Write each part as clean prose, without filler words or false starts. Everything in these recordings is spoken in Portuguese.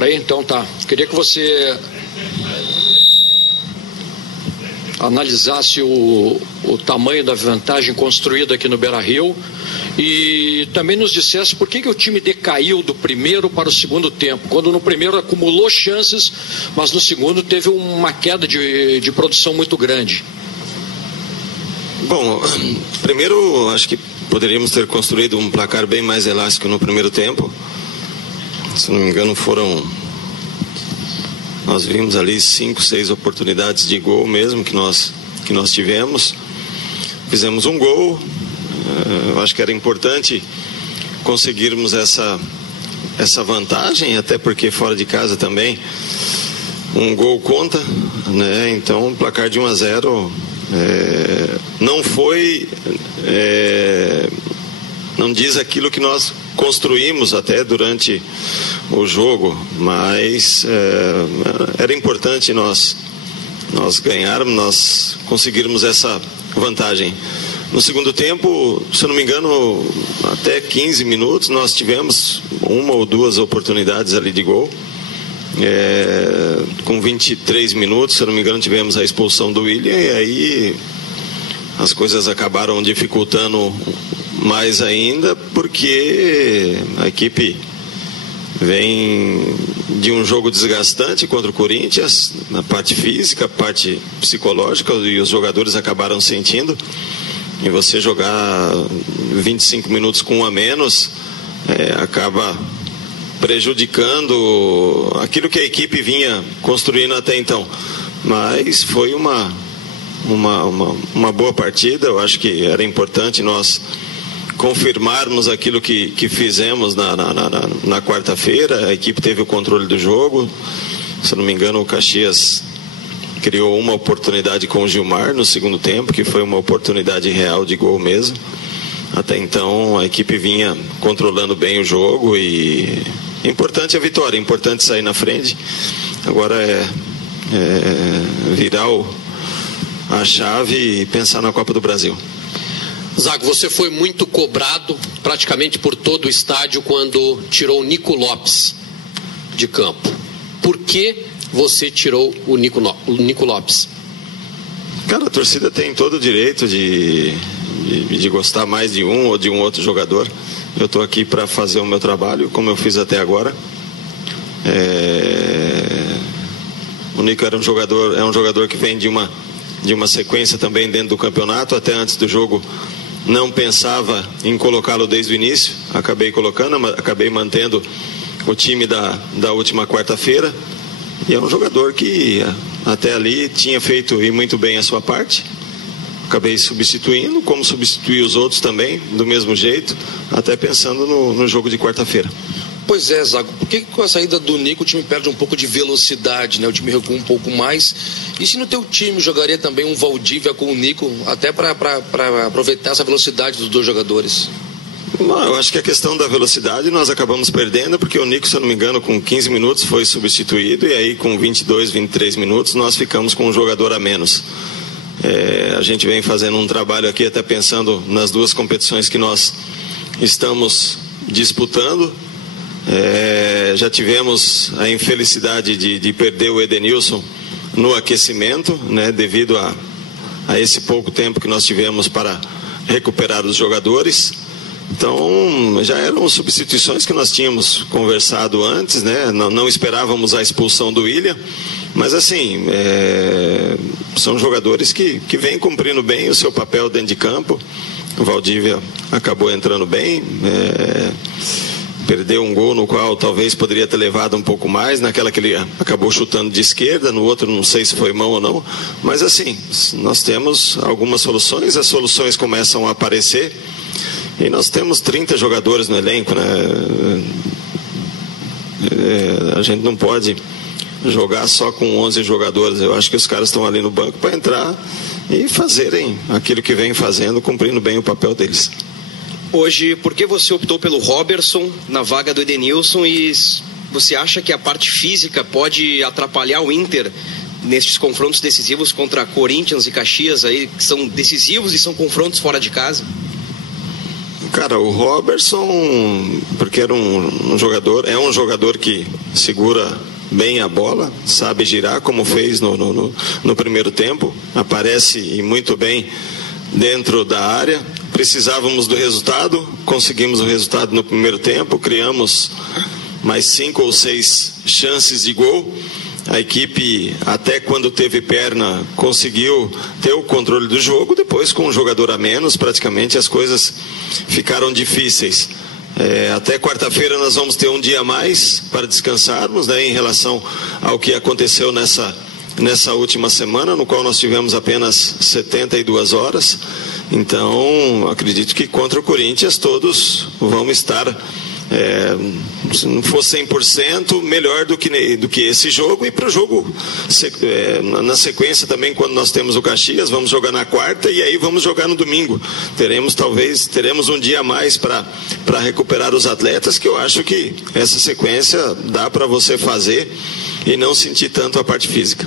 Aí, então tá. Queria que você analisasse o tamanho da vantagem construída aqui no Beira-Rio e também nos dissesse por que o time decaiu do primeiro para o segundo tempo, quando no primeiro acumulou chances, mas no segundo teve uma queda de produção muito grande. Bom, primeiro acho que poderíamos ter construído um placar bem mais elástico no primeiro tempo. Se não me engano nós vimos ali 5, 6 oportunidades de gol mesmo que nós tivemos. Fizemos um gol. Eu acho que era importante conseguirmos essa vantagem, até porque fora de casa também um gol conta, né? Então um placar de 1-0 não foi, não diz aquilo que nós construímos até durante o jogo, mas era importante nós ganharmos, nós conseguirmos essa vantagem. No segundo tempo, se eu não me engano, até 15 minutos nós tivemos 1 ou 2 oportunidades ali de gol. Com 23 minutos, se eu não me engano, tivemos a expulsão do William e aí as coisas acabaram dificultando mais ainda, porque a equipe vem de um jogo desgastante contra o Corinthians, na parte física, parte psicológica, e os jogadores acabaram sentindo. E você jogar 25 minutos com 1 a menos acaba prejudicando aquilo que a equipe vinha construindo até então. Mas foi uma boa partida. Eu acho que era importante nós confirmarmos aquilo que fizemos na quarta-feira. A equipe teve o controle do jogo. Se não me engano, o Caxias criou uma oportunidade com o Gilmar no segundo tempo, que foi uma oportunidade real de gol mesmo. Até então a equipe vinha controlando bem o jogo e importante a vitória, importante sair na frente. Agora é virar a chave e pensar na Copa do Brasil. Zago, você foi muito cobrado praticamente por todo o estádio quando tirou o Nico Lopes de campo. Por que você tirou o Nico Lopes? Cara, a torcida tem todo o direito de gostar mais de um ou de um outro jogador. Eu estou aqui para fazer o meu trabalho, como eu fiz até agora. O Nico é um jogador que vem de uma sequência também dentro do campeonato. Até antes do jogo não pensava em colocá-lo desde o início. Acabei mantendo o time da última quarta-feira. E é um jogador que até ali tinha feito e muito bem a sua parte. Acabei substituindo, como substituí os outros também, do mesmo jeito, até pensando no jogo de quarta-feira. Pois é, Zago, por que com a saída do Nico o time perde um pouco de velocidade, né? O time recua um pouco mais. E se no teu time jogaria também um Valdívia com o Nico, até para aproveitar essa velocidade dos dois jogadores? Eu acho que a questão da velocidade nós acabamos perdendo, porque o Nico, se eu não me engano, com 15 minutos foi substituído, e aí com 22, 23 minutos nós ficamos com um jogador a menos. A gente vem fazendo um trabalho aqui até pensando nas duas competições que nós estamos disputando. Já tivemos a infelicidade de perder o Edenilson no aquecimento, né, devido a esse pouco tempo que nós tivemos para recuperar os jogadores. Então já eram substituições que nós tínhamos conversado antes, né? Não esperávamos a expulsão do William, mas assim, são jogadores que vêm cumprindo bem o seu papel dentro de campo. O Valdívia acabou entrando bem, perdeu um gol no qual talvez poderia ter levado um pouco mais, naquela que ele acabou chutando de esquerda, no outro não sei se foi mão ou não, mas assim, nós temos algumas soluções, as soluções começam a aparecer. E nós temos 30 jogadores no elenco, né? A gente não pode jogar só com 11 jogadores. Eu acho que os caras estão ali no banco para entrar e fazerem aquilo que vem fazendo, cumprindo bem o papel deles. Hoje, por que você optou pelo Robertson na vaga do Edenilson e você acha que a parte física pode atrapalhar o Inter nestes confrontos decisivos contra Corinthians e Caxias, aí, que são decisivos e são confrontos fora de casa? Cara, o Robertson, porque era um jogador que segura bem a bola, sabe girar como fez no primeiro tempo, aparece e muito bem dentro da área. Precisávamos do resultado, conseguimos o resultado no primeiro tempo, criamos mais 5 ou 6 chances de gol. A equipe, até quando teve perna, conseguiu ter o controle do jogo. Depois, com um jogador a menos, praticamente as coisas ficaram difíceis. Até quarta-feira nós vamos ter um dia a mais para descansarmos, né, em relação ao que aconteceu nessa última semana, no qual nós tivemos apenas 72 horas. Então, acredito que contra o Corinthians todos vão estar, se não for 100%, melhor do que esse jogo. E para o jogo, na sequência também, quando nós temos o Caxias, vamos jogar na quarta e aí vamos jogar no domingo. Teremos um dia a mais para recuperar os atletas, que eu acho que essa sequência dá para você fazer e não sentir tanto a parte física.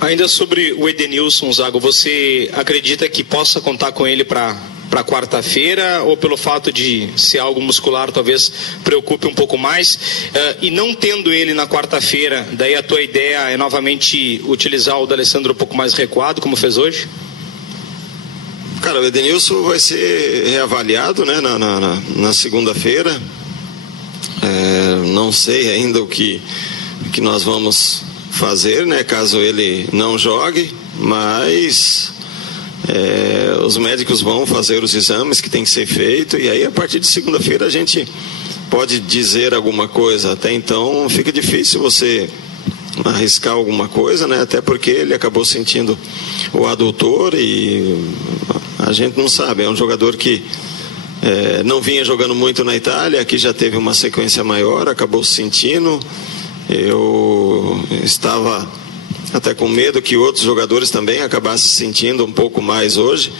Ainda sobre o Edenilson, Zago, você acredita que possa contar com ele para quarta-feira, ou pelo fato de ser algo muscular talvez preocupe um pouco mais? E não tendo ele na quarta-feira, daí a tua ideia é novamente utilizar o D'Alessandro um pouco mais recuado, como fez hoje? Cara, o Edenilson vai ser reavaliado, né, na segunda-feira. Não sei ainda o que nós vamos fazer, né, caso ele não jogue, mas os médicos vão fazer os exames que tem que ser feito, e aí a partir de segunda-feira a gente pode dizer alguma coisa. Até então fica difícil você arriscar alguma coisa, né, até porque ele acabou sentindo o adutor e a gente não sabe. É um jogador que não vinha jogando muito na Itália, aqui já teve uma sequência maior, acabou sentindo. Eu estava até com medo que outros jogadores também acabassem sentindo um pouco mais hoje,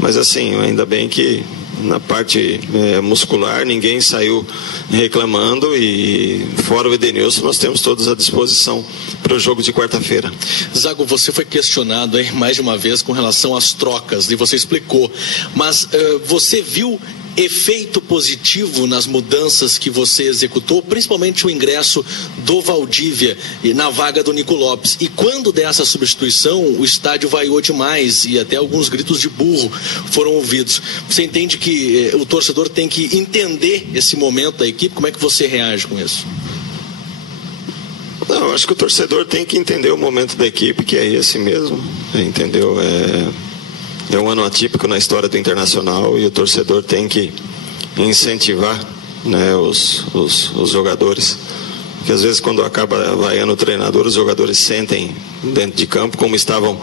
mas assim, ainda bem que na parte muscular ninguém saiu reclamando, e fora o Edenilson nós temos todos à disposição para o jogo de quarta-feira. Zago, você foi questionado aí mais de uma vez com relação às trocas, e você explicou, mas você viu efeito positivo nas mudanças que você executou, principalmente o ingresso do Valdívia na vaga do Nico Lopes? E quando dessa substituição, o estádio vaiou demais e até alguns gritos de burro foram ouvidos. Você entende que o torcedor tem que entender esse momento da equipe? Como é que você reage com isso? Não, eu acho que o torcedor tem que entender o momento da equipe, que é esse mesmo, entendeu? É um ano atípico na história do Internacional e o torcedor tem que incentivar, né, os jogadores. Porque às vezes quando acaba vaiando o treinador, os jogadores sentem dentro de campo, como estavam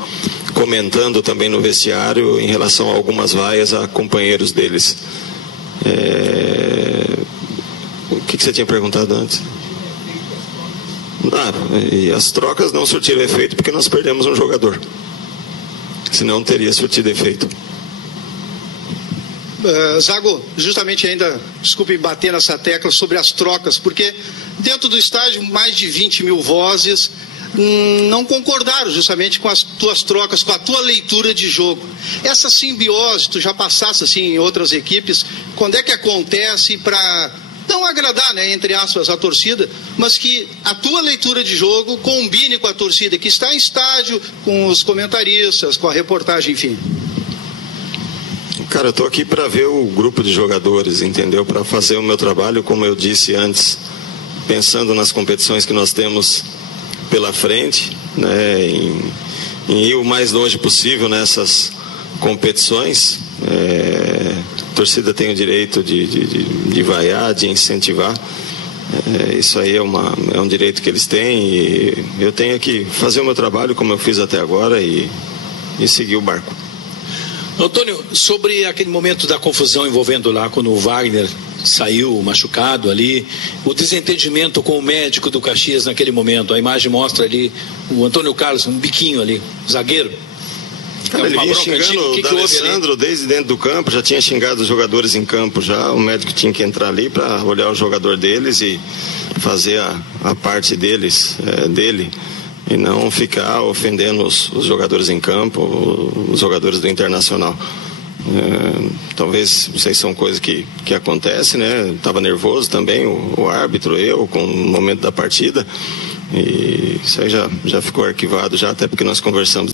comentando também no vestiário em relação a algumas vaias a companheiros deles. O que você tinha perguntado antes? E as trocas não surtiram efeito porque nós perdemos um jogador. Senão teria surtido efeito. Zago, justamente ainda, desculpe bater nessa tecla sobre as trocas, porque dentro do estádio mais de 20 mil vozes não concordaram justamente com as tuas trocas, com a tua leitura de jogo. Essa simbiose, tu já passaste assim em outras equipes, quando é que acontece para não agradar, né, entre aspas, a torcida, mas que a tua leitura de jogo combine com a torcida que está em estádio, com os comentaristas, com a reportagem, enfim? Cara, eu estou aqui para ver o grupo de jogadores, entendeu? Para fazer o meu trabalho, como eu disse antes, pensando nas competições que nós temos pela frente, né, em ir o mais longe possível nessas competições. A torcida tem o direito de vaiar, de incentivar. Isso aí é um direito que eles têm, e eu tenho que fazer o meu trabalho como eu fiz até agora e seguir o barco. Antônio, sobre aquele momento da confusão envolvendo lá quando o Wagner saiu machucado ali, o desentendimento com o médico do Caxias naquele momento, a imagem mostra ali o Antônio Carlos, um biquinho ali, zagueiro. Cara, ele vinha xingando o D'Alessandro desde dentro do campo, já tinha xingado os jogadores em campo já, o médico tinha que entrar ali para olhar o jogador deles e fazer a parte dele, e não ficar ofendendo os jogadores em campo, os jogadores do Internacional. Talvez, não sei, são coisas que acontecem, né? Estava nervoso também, o árbitro, eu, com o momento da partida. E isso aí já ficou arquivado já, até porque nós conversamos.